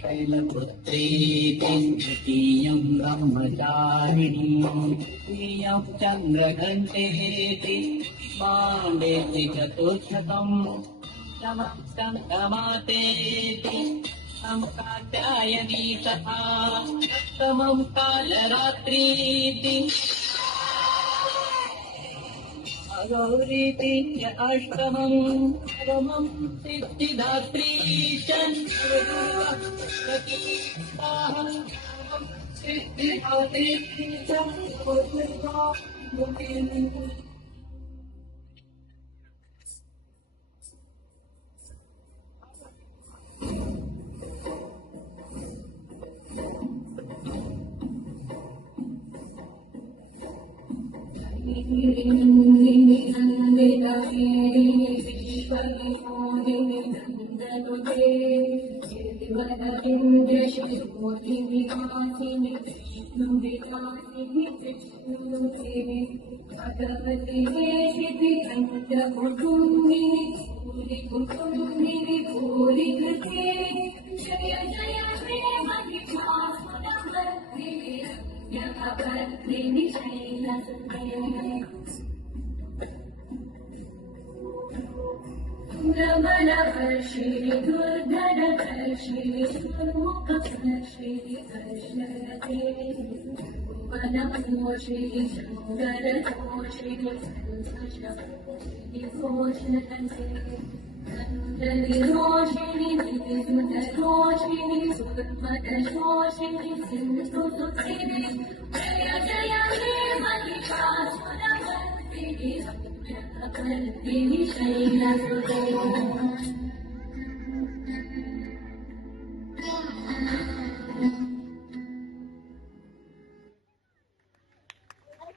शैलपुत्री द्वितीयं ब्रह्मचारिणी तृतीयं चन्द्रघण्टेति माण्डेति चतुर्थकम् नमस्कन्दमातेति कात्यायनी तथा सप्तमं कालरात्रीति गौरीति च अष्टमं नवमं सिद्धिदात्री च सिद्धिदात्री च Shri Durga Shri Shri Vanamo Shri Shankaramo Shri Shri